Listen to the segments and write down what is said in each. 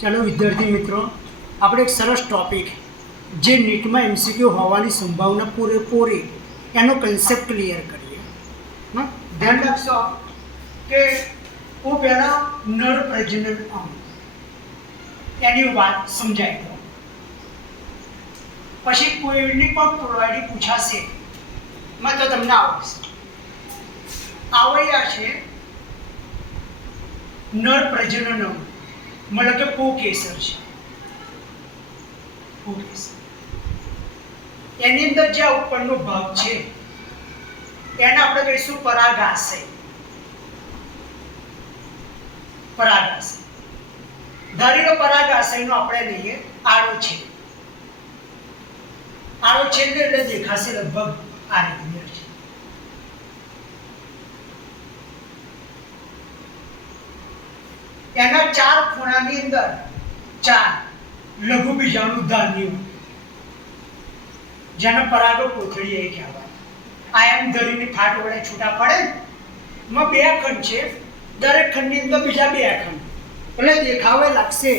ચાલો વિદ્યાર્થી મિત્રો, આપણે એક સરસ ટોપિક જે નીટમાં એમસીક્યુ હોવાની સંભાવના પૂરેપૂરી એનો કન્સેપ્ટ ક્લિયર કરીએ. હા, ધ્યાન રાખશો કે હું પહેલાં નર પ્રજનન અંગ એની વાત સમજાવી દઉં, પછી કોઈની પણ પ્રોવાઈડી પૂછાશે મેં તો તમને આવડશે. આવડ્યા છે નર પ્રજનન અંગ, મતલબ કે પુંકેસર છે. પુંકેસર એની અંદર જે ઉપરનો ભાગ છે એને આપણે કહીશું પરાગાશય. પરાગાશય ધારી લો પરાગાશયનો આપણે લઈએ આડો છેદ. આડો છેદ એટલે દેખાશે લગભગ આ રીતની છે. એના ચાર ખૂણાની અંદર ચાર લઘુ બીજાણુ ધાન્યો, જેને પરાગો કોથળી એ કહેવાય. આયન ધરીની ફાટ વડે છૂટા પડે એમાં બે ખંડ છે, દરેક ખંડની અંદર બીજા બે ખંડ, એટલે દેખાવે લાગશે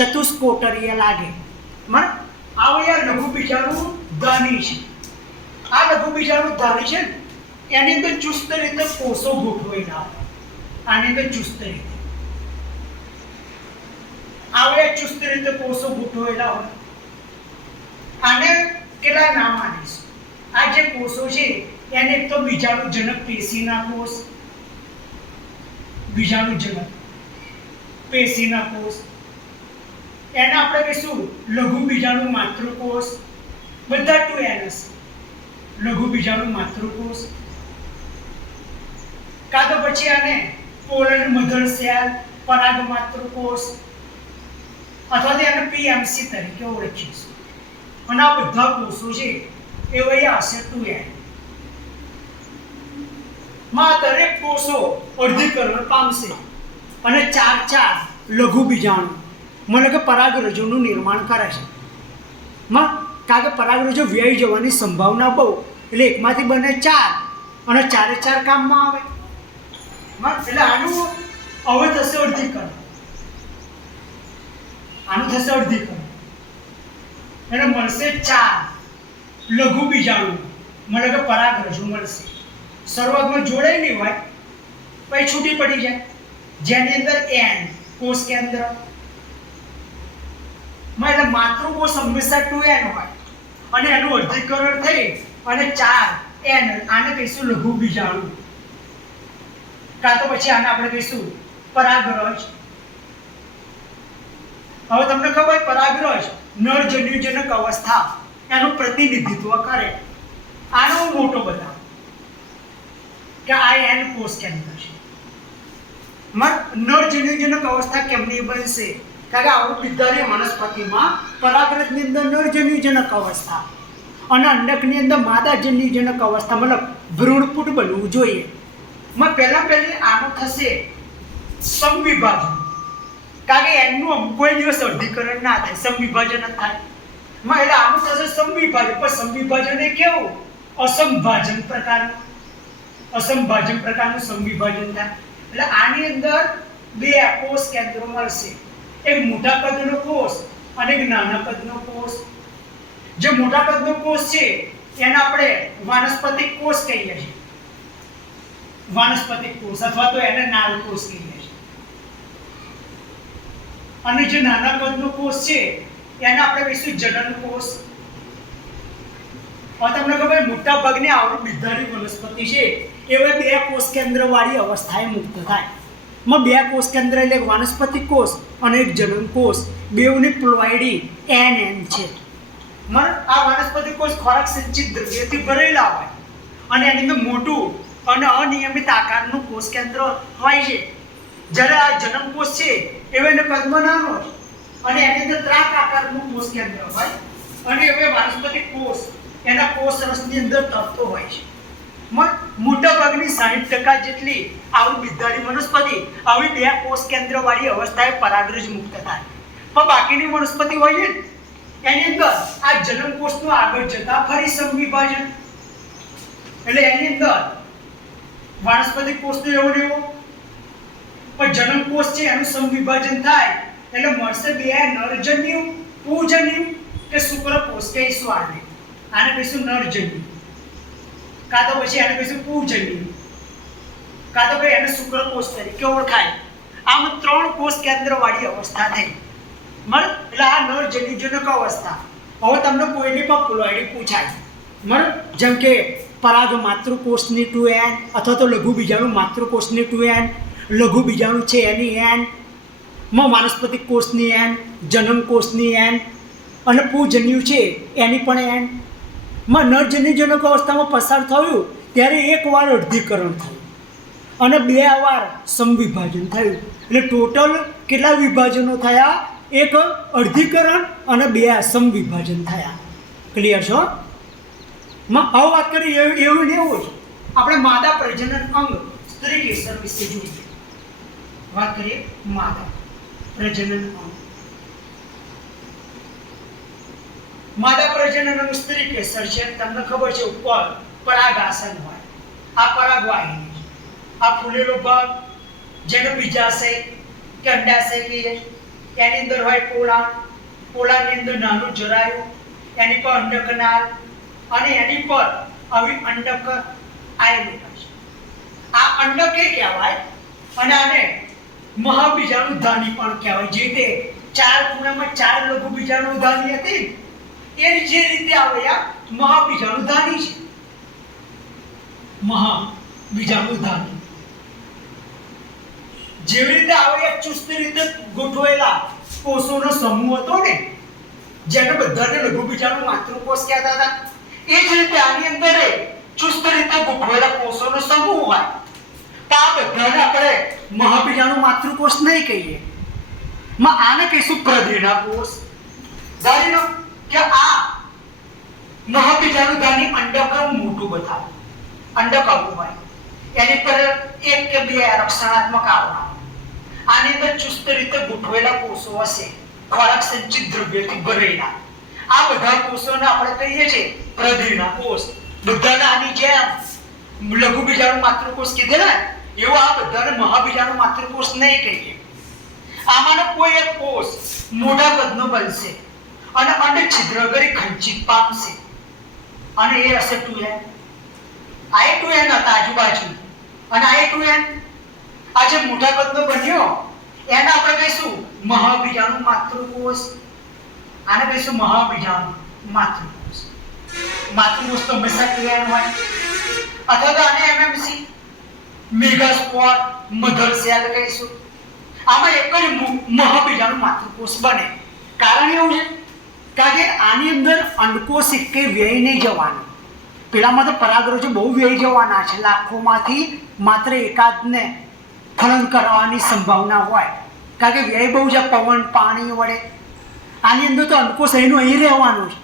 ચતુષ્કોટરીય લાગે. આ લઘુ બીજાણુ ધાની છે. આ લઘુ બીજાણુ ધાની છે એની અંદર ચુસ્ત રીતે કોષો ગોઠવાયેલા હોય. આની અંદર ચુસ્ત રીતે ચુસ્ત રીતે કોષો ગોઠવાયેલા હોય. આને કેટલા નામ આલીશું? આ જે કોષો છે એને એક તો બીજાણુજનક પેશીના કોષ, બીજાણુજનક પેશીના કોષ, એને આપણે કહીશું લઘુ બીજાણુ માતૃકોષ. બધા 2NS લઘુ બીજાણુ માતૃકોષ. કાં તો પછી આને પોલર મધર સેલ, પરાગ માતૃકોષ, અથવા તો એને પીએમસી તરીકે ઓળખીશું. અને આ બધા કોષો છે એ વયા હશે 2N. માં દરેક કોષો અર્ધીકરણ પામશે અને ચાર ચાર લઘુ બીજાણુ મતલબ કે પરાગરજોનું નિર્માણ કરે છે. કારણ કે પરાગરજો વ્યાઈ જવાની સંભાવના બહુ, એટલે એકમાંથી બને ચાર અને ચારે ચાર કામમાં આવે. એટલે આનું હવે થશે અર્ધીકરણ. આનું થશે અર્ધીકરણ એટલે મળશે ચાર લઘુ બીજાણુ મતલબ કે પરાગરજો મળશે. શરૂઆતમાં જોડાઈ નહીં હોય, પછી છૂટી પડી જાય, જેની અંદર N કોષ કેન્દ્ર એટલે માતૃકોષ હંમેશા 2N હોય અને એનું અર્ધીકરણ થઈ અને 4N, આને કહીશું લઘુ બીજાણુ. કાં તો પછી આને આપણે કહીશું પરાગરજ. હવે તમને ખબર પરાગરજ નર જન્યુજનક અવસ્થા એનું પ્રતિનિધિત્વ કરે. આનો મોટો બતાવો કે આ N કોષ કેન્દ્ર છે. નર જન્યુજનક અવસ્થા કેમની બનશે? કારણ કે આવૃત્તિધારી વનસ્પતિમાં પરાગરજની અંદર નર જન્યુજનક અવસ્થા અને અંડકની અંદર માદા જન્યુજનક અવસ્થા, મતલબ ભ્રૂણપુટ બનવું જોઈએ. પહેલી આનો થશે સમવિભાજન. કારણ કે એનું કોઈ દિવસ અર્ધીકરણ ના થાય, સમવિભાજન જ થાય. એટલે આનું થશે સમવિભાજન. પણ સમવિભાજન એ કેવું? અસમભાજન પ્રકારનું. અસમભાજન પ્રકારનું સમવિભાજન થાય. એટલે આની અંદર બે કોષ કેન્દ્રો મળશે, એક મોટા કદનો કોષ અને એક નાના કદનો કોષ. જે મોટા કદનો કોષ છે એને આપણે વાનસ્પતિક કોષ કહીએ છીએ. વાનસ્પતિક કોષ અથવા તો એને નાળ કોષ કહીએ છીએ. અને જે નાના કદનો કોષ છે એને આપણે કહીશું જનન કોષ. હવે તમને ખબર મોટા ભાગની આવૃત્તિધારી વનસ્પતિ છે એવા બે કોષ કેન્દ્ર વાળી અવસ્થાએ મુક્ત થાય. બે કોષ કેન્દ્ર એટલે એક વાનસ્પતિક કોષ અને એક જનન કોષ, બેઉની પ્લોઇડી NN છે. આ વાનસ્પતિક કોષ ખોરાક સંચિત દ્રવ્યથી ભરેલા હોય અને એની અંદર મોટું અને અનિયમિત આકારનું કોષ કેન્દ્ર હોય છે. જ્યારે આ જનન કોષ છે એને કદમાં નાનો હોય અને એની અંદર ત્રાક આકારનું કોષ કેન્દ્ર હોય અને હવે વાનસ્પતિક કોષ એના કોષ રસની અંદર તરતો હોય છે. મોટા ભાગની 60% જેટલી આવૃત્તિધારી વનસ્પતિ આવી બે કોષ કેન્દ્ર વાળી અવસ્થાએ પરાગરજ મુક્ત થાય. પણ બાકીની વનસ્પતિ હોય છે એની અંદર આ જનન કોષનું આગળ જતા ફરી સમવિભાજન. એટલે એની અંદર વાનસ્પતિક કોષનો એવો પણ જનન કોષ છે એનું સમવિભાજન થાય એટલે મળશે બે નરજન્યુ પૂજન્યુ કે શુક્રકોષ કહીશું આને કહીશું નરજન્યુ, કાં તો પછી આને કહીશું પૂજન્યુ, કાં તો ભાઈ એને શુક્રકોષ તરીકે ઓળખાય. આમ 3 કોષ કેન્દ્ર વાળી અવસ્થા થઈ. એટલે આ નરજન્યુજનક અવસ્થા. હવે તમને કોઈની પણ પ્લોઇડી પૂછાય, જેમ કે પરાગ માતૃકોષની 2n અથવા તો લઘુ બીજાણુ માતૃકોષની 2n, લઘુ બીજાણુ છે એની n, વાનસ્પતિક કોષની n, જનન કોષની n અને પૂજન્યુ છે એની પણ n. નરજન્યુજનક અવસ્થામાં પસાર થયું ત્યારે એકવાર અર્ધીકરણ થયું અને 2 વાર સમવિભાજન થયું. એટલે ટોટલ કેટલા વિભાજનો થયા? 1 અર્ધીકરણ અને 2 સમવિભાજન થયા. ક્લિયર છો? હવે વાત કરીએ એવું ને એવું જ આપણે માદા પ્રજનન અંગ સ્ત્રી કેસર વિશે જોઈએ. વાત કરીએ માદા પ્રજનન અંગ. માદા પ્રજનન અંગ સ્ત્રી કેસર છે. તમને ખબર છે ઉપર પરાગાસન હોય, આ પરાગવાહિની, આ ફૂલેલો ભાગ જેને બીજાશય કે અંડાશય કહીએ, એની અંદર હોય પોલા, પોલાની અંદર નાનું જરાયું, એની પર અંડકનાળ અને એની પર આવી અંડક આવેલું છે. આ અંડક એ કહેવાય અને આને મહાબીજાણુ ધાની પણ કહેવાય. જે તે 4 ખૂણામાં 4 લઘુ બીજાણુ ધાની હતી એ જે રીતે આવે આ મહાબીજાણુ ધાની છે. મહાબીજાણુ ધાની જેવી રીતે આવે એ ચુસ્ત રીતે ગોઠવેલા કોષોનો સમૂહ હતો ને, જેને બધાને લઘુ બીજાણુ માતૃકોષ કહેતા હતા, એ જ રીતે આની અંદર ચુસ્ત રીતે ગોઠવેલા કોષોનો સમૂહ હોય. તો આ બધાને આપણે મહાબીજાણુ માતૃકોષ નહીં કહીએ, આને કહીશું પ્રધિના કોષ. ધારી લો કે આ મહાબીજાણુ ધાની અંડક મોટું બતાવે, અંડક આવું હોય, એની પર 1 કે 2 રક્ષણાત્મક આવરણ, આની અંદર ચુસ્ત રીતે ગોઠવેલા કોષો હશે, ખોરાક સંચિત દ્રવ્યથી ભરેલા. આ બધા કોષોને આપણે કહીએ છીએ પ્રધિના કોષ. બધાને આની જેમ લઘુ બીજાણુ માતૃકોષ કીધેલા એવું આ બધાને મહાબીજાણુ માતૃકોષ નહીં કહીએ. આમાંનો કોઈ એક કોષ મોટા કદનો બનશે અને અંડ છિદ્ર કરી ખંચિત પામશે અને એ હશે 2n. આ 2n હતા આજુબાજુ અને આ 2n આ જે મોટા કદનો બન્યો એને આપણે કહીશું મહાબીજાણુ માતૃકોષ. આને કહીશું મહાબીજાણુ માતૃકોષ. માતૃકોષ તો હંમેશા 2n હોય, અથવા તો આને એમએમસી મેગાસ્પોર મધર સેલ કહીશું. આમાં એક જ મહાબીજાણુ માતૃકોષ બને. કારણ એવું છે કારણ કે આની અંદર અંડકોષ એકે વ્યય નહીં જવાનો. પેલામાં તો પરાગરજો બહુ વ્યય જવાના છે, લાખોમાંથી માત્ર એકાદને ફલન કરવાની સંભાવના હોય, કારણ કે વ્યય બહુ છે પવન પાણી વડે. આની અંદર તો અંડકોષ અહીંનું અહીં રહેવાનું છે.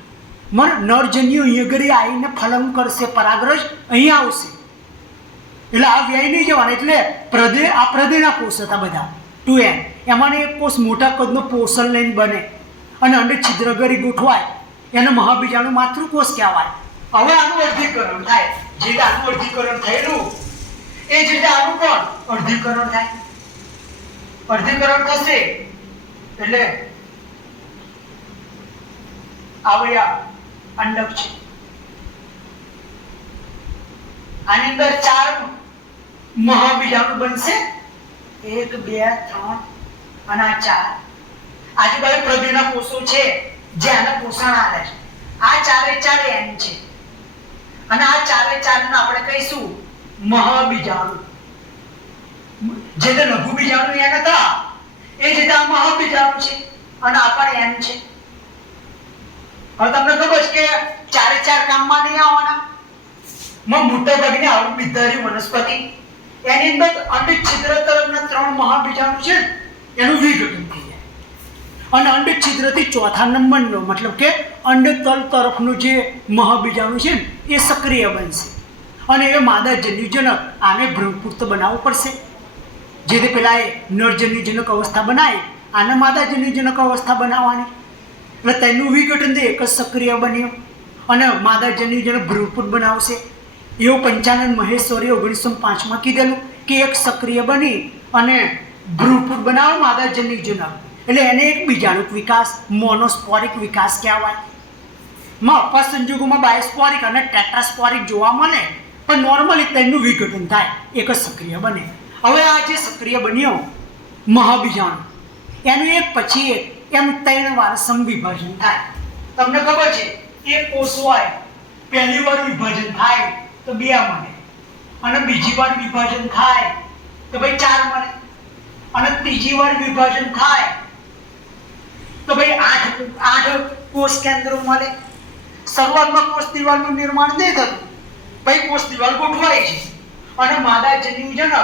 નરજન્યુ અહીંયા ઘડી આવીને ફલન કરશે, પરાગરજ અહીં આવશે, એટલે આ વ્યય નહીં જવાનો. એટલે આ પ્રદેના કોષ હતા બધા 2n. એમાંને એક કોષ મોટા કદનો પોષણ લઈને બને અને અંડ છિદ્ર કરી ગોઠવાય, એને મહાબીજાણુ માતૃકોષ કહેવાય. હવે આનું અર્ધીકરણ થાય. જે આનું અર્ધીકરણ થયેલું એ જ રીતે આનું પણ અર્ધીકરણ થાય. અર્ધીકરણ થશે એટલે આવ્યા અંડક છે. આની અંદર 4 મહાબીજાણુ બનશે, 1 2 3 અને આ 4. આજુબાજુ પ્રધિના કોષો છે જે આને પોષણ આપે છે. આ 4 n છે અને આ 4 ને આપણે કહીશું મહાબીજાણુ. જે તે લઘુ બીજાણુ n હતા એ જ રીતે આ મહાબીજાણુ છે અને આ પણ n છે. હવે તમને ખબર છે કે 4 કામમાં નહીં આવવાના. મોટા ભાગની આવૃત્તિધારી વનસ્પતિ એની અંદર અંડ છિદ્ર તરફના 3 મહાબીજાણુ છે એનું વિઘટન થઈ જાય અને અંડ છિદ્રથી ચોથા નંબરનો મતલબ કે અંડ તલ તરફનું જે મહાબીજાણુ છે એ સક્રિય બનશે અને એ માદા જન્યુજનક. આને ભ્રૂણપુત્ર બનાવવું પડશે. જે તે પેલા એ નરજન્યુજનક અવસ્થા બનાવી, આને માદા જન્યુજનક અવસ્થા બનાવવાની. એટલે તેનું વિઘટન એક જ સક્રિય બન્યું અને માદા જન્યુજનક ભ્રૂણપુત્ર બનાવશે. એવું પંચાનન મહેશ્વરી 1905માં કીધેલું કે એક સક્રિય બની અને ભ્રૂણપુત્ર બનાવે માદા જન્યુજનક. એટલે એને એક બીજાણુક વિકાસ મોનોસ્પોરિક વિકાસ કહેવાય. અપવાસ સંજોગોમાં બાયોસ્પોરિક અને ટેટ્રાસ્પોરિક જોવા મળે, પણ નોર્મલી તેનું વિઘટન થાય, એક જ સક્રિય બને. હવે આ જે સક્રિય બન્યો મહાબીજાણુ, એનું એક પછી એક એમ 3 વાર સમવિભાજન થાય. તમને ખબર છે એક કોષ હોય, પહેલી વાર વિભાજન થાય તો 2 મળે, અને બીજી વાર વિભાજન થાય તો ભાઈ 4 મળે, અને ત્રીજી વાર વિભાજન થાય તો ભાઈ 8 કોષ કેન્દ્રો મળે. શરૂઆતમાં કોષ દિવાલનું નિર્માણ નહીં થતું, ભાઈ કોષ દિવાલ ગોઠવાય છે અને માદા જન્યુજનક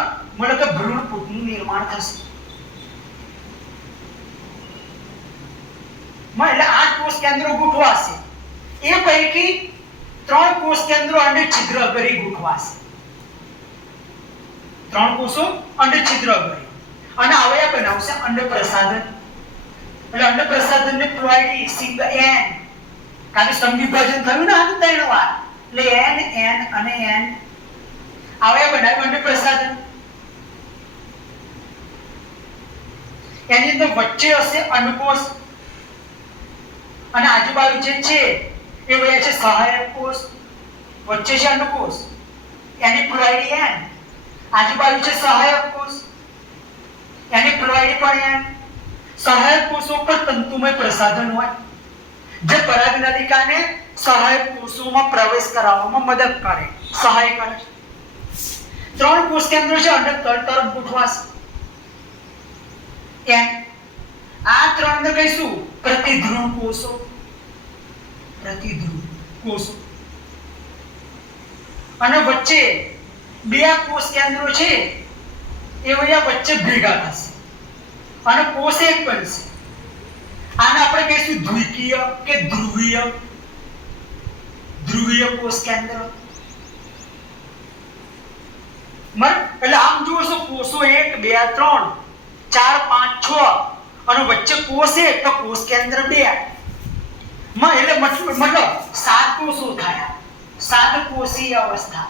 એટલે કે ભ્રૂણપૂટનું નિર્માણ થશે. એટલે 8 કોષ કેન્દ્રો ગોઠવાશે. એ પૈકી 3 કોષ કેન્દ્રો અંડછિદ્ર અગરી ગોઠવાશે. 3 કોષો અંડછિદ્ર અગરી અને અવયવ બનાવશે અંડપ્રસાધન. એટલે અંડપ્રસાધનને પ્લોઇડી સિંગ એન, કારણ કે સમવિભાજન થયું ને આ 3 વાર, એટલે એન એન અને એન અવયવ બનાવ્યું અંડપ્રસાધન. એની અંદર વચ્ચે હશે અંડકોષ અને આજુબાજુ જે છે એ વયા છે સહાયક કોષ, વચ્ચે છે અંડકોષ એની પ્લોઇડી એન, આજુબાજુ છે સહાયક કોષ એની પ્લોઇડી પણ એન. સહાયક કોષો પર તંતુમય પ્રસાધન હોય જે પરાગનલિકાને સહાયક કોષોમાં પ્રવેશ કરાવવામાં મદદ કરે, સહાય કરે. 3 કોષ કેન્દ્રો છે અંડક તળ તરફ ગોઠવાશે. એન આ 3 ને કહીશું પ્રતિધ્રુવ કોષો. પ્રતિધ્રુવ કોષો અને વચ્ચે 2 કોષ કેન્દ્રો છે એ વયા વચ્ચે ભેગા થશે અને કોષ એક બનશે. આને આપણે કહીશું દ્વિકીય કે ધ્રુવીય કોષ કેન્દ્ર. એટલે આમ જુઓ છો કોષો 1 2 3 4 5 6 અને વચ્ચે કોષ એક તો કોષ કેન્દ્ર 2 એટલે મતલબ 7 કોષો થયા, 7 કોષીય અવસ્થા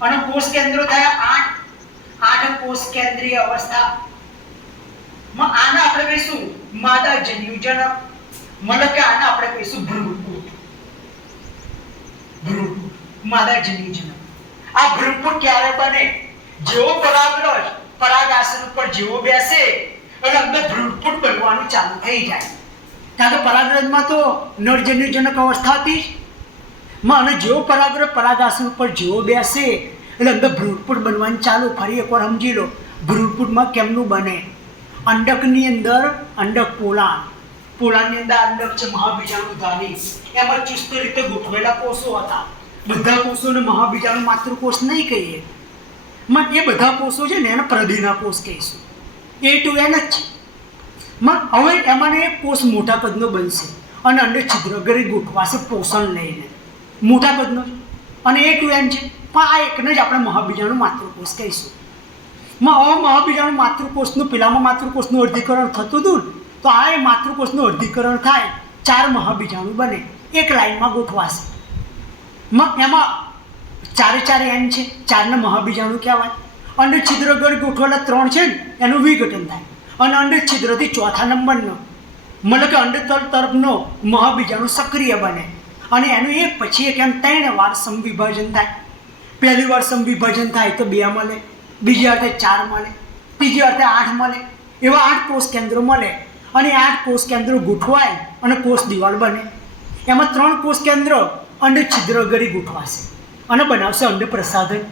અને કોષ કેન્દ્રો થયા 8 કોષ કેન્દ્રીય અવસ્થા. આને આપણે કહીશું માદા જન્યુજનક, મતલબ કે આને આપણે કહીશું ભ્રૂણપૂટ. માદા જન્યુજનક. આ ભ્રૂણપૂટ ક્યારે બને? જેવો પરાગરજ પરાગાસન ઉપર જેવો બેસે એટલે અંદર ભ્રૂણપૂટ બનવાનું ચાલુ થઈ જાય. કારણ કે પરાગરજમાં તો નરજન્યુજનક અવસ્થા હતી અને જેવો પરાગરજ પરાગાસન ઉપર જેવો બેસે એટલે અંદર ભ્રૂણપૂટ બનવાનું ચાલુ. ફરી એકવાર સમજી લો ભ્રૂણપૂટમાં કેમનું બને. અંડકની અંદર અંડક પોલાણની અંદર અંડક છે મહાબીજાણુધારી, એમાં ચુસ્ત રીતે ગોઠવેલા કોષો હતા. બધા કોષોને મહાબીજાણુ માતૃકોષ નહીં કહીએ, એ બધા કોષો છે ને એને પ્રદીના કોષ કહીશું. A to N જ છે. હવે એમાં એક કોષ મોટા કદનો બનશે અને અંડછિદ્ર અગરી ગોઠવાશે પોષણ લઈને, મોટા કદનો અને A to N છે, પણ આ એકને જ આપણે મહાબીજાણુ માતૃકોષ કહીશું. મહાબીજાણુ માતૃકોષનું પેલામાં માતૃકોષનું અર્ધીકરણ થતું હતું તો આ એ માતૃકોષનું અર્ધીકરણ થાય, 4 મહાબીજાણુ બને, એક લાઈનમાં ગોઠવાશે. એમાં 4 એન છે, 4ને મહાબીજાણુ કહેવાય. અંડછિદ્ર અગર ગોઠવેલા 3 છે ને એનું વિઘટન થાય અને અંડછિદ્રથી 4થા નંબરનો મતલબ કે અંડતલ તરફનો મહાબીજાણુ સક્રિય બને અને એનું એક પછી એક એમ 3 વાર સમવિભાજન થાય. પહેલી વાર સમવિભાજન થાય તો 2 મળે, બીજી અર્થે 4 મળે, ત્રીજી અર્થે 8 મળે. એવા 8 કોષ કેન્દ્રો મળે અને 8 કોષ કેન્દ્રો ગોઠવાય અને કોષ દિવાલ બને. એમાં 3 કોષ કેન્દ્ર અંડછિદ્ર અગરી ગોઠવાશે અને બનાવશે અંડપ્રસાધન.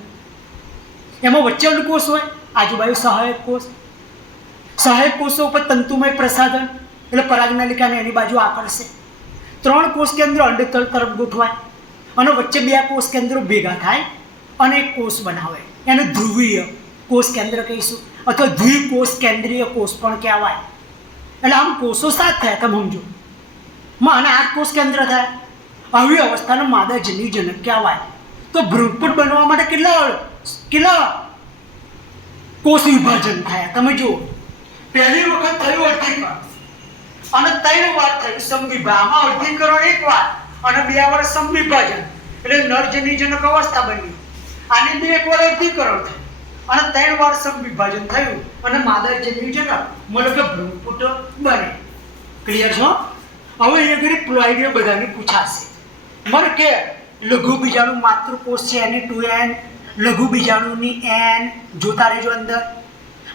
એમાં વચ્ચે અંડકોષ હોય, આજુબાજુ સહાયક કોષ. સહાયક કોષો ઉપર તંતુમય પ્રસાધન એટલે પરાગનલિકાને એની બાજુ આકર્ષે. 3 કોષ કેન્દ્રો અંડતલ તરફ ગોઠવાય અને વચ્ચે 2 કોષ કેન્દ્રો ભેગા થાય અને એક કોષ બનાવે. એને ધ્રુવીય કોષ કેન્દ્ર કહીશું અથવા દ્વિકોષ કેન્દ્રીય કોષ પણ કહેવાય. એટલે આમ કોષો 7 થયા, તમે સમજો. અને 8 કોષ કેન્દ્ર થાય. આવી અવસ્થાનો માદા જન્યુજનક કહેવાય. તો ભ્રૂણપૂટ બનવા માટે કેટલા કોષ વિભાજન થયા તમે જુઓ. પહેલી વખત થયું અર્ધીકરણ અને 3 વાર થયું સમવિભાજન. આમાં અર્ધીકરણ 1 વાર અને 2 વાર સમવિભાજન એટલે નરજન્યુજનક અવસ્થા બની. આની અંદર 1 વાર અર્ધીકરણ થયું અને 3 વાર સમવિભાજન થયું અને માદા જન્યુઓ છે ને મતલબ કે ભ્રૂણપુત્ર બને. ક્લિયર છો? હવે એ કરી પ્લોઇડીઓ બધાને પૂછાશે મને કે લઘુ બીજાણુ માતૃકોષ છે એની 2n, લઘુ બીજાણુની n જોતા રહેજો અંદર,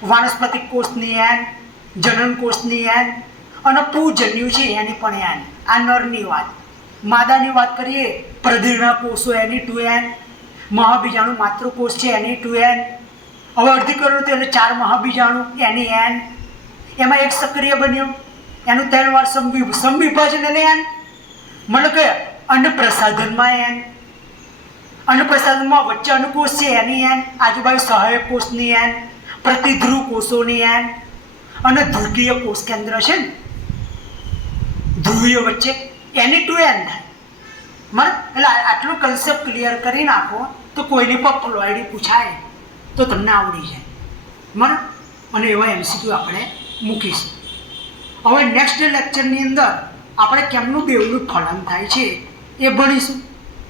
વાનસ્પતિક કોષની n, જનન કોષની n અને પૂજન્યુ છે એની પણ n. આ નરની વાત. માદાની વાત કરીએ પ્રદીર્ણા કોષો એની 2n, મહાબીજાણુ માતૃકોષ છે એની 2n. હવે અડધી કરો તો એટલે 4 મહાબીજાણુ એની n, એમાં એક સક્રિય બન્યો એનું 3 વાર સમવિભાજન એટલે n. મતલબ કે અન્નપ્રસાધનમાં n, અન્નપ્રસાધનમાં વચ્ચે અન્નકોષ છે એની n, આજુબાજુ સહાયક કોષની n, પ્રતિધ્રુવ કોષોની n અને ધ્રુવીય કોષ કેન્દ્ર છે ને ધ્રુવીય વચ્ચે એની 2n થાય. બરાબર? એટલે આટલું કન્સેપ્ટ ક્લિયર કરી નાખો તો કોઈની પણ પ્લોઇડી પૂછાય તો તમને આવડી જાય. બરાબર? અને એવા એમસીક્યુ આપણે મૂકીશું. હવે નેક્સ્ટ લેક્ચરની અંદર આપણે કેમનું બેવનું ફલન થાય છે એ ભણીશું.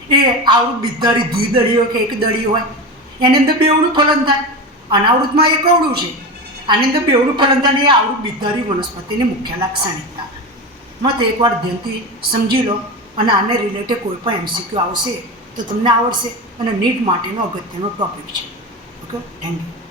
એ આવૃત બિદ્ધારી દ્વિદળીય કે એકદળીય હોય એની અંદર બેવનું ફલન થાય. અનાવૃતમાં એક અવળું છે, આની અંદર બેવનું ફલન થાય ને એ આવૃત બિદ્ધારી વનસ્પતિની મુખ્ય લાક્ષણિકતા. મત એકવાર ધ્યાનથી સમજી લો અને આને રિલેટેડ કોઈ પણ એમસીક્યુ આવશે તો તમને આવડશે અને નીટ માટેનો અગત્યનો ટોપિક છે. Okay, thank you.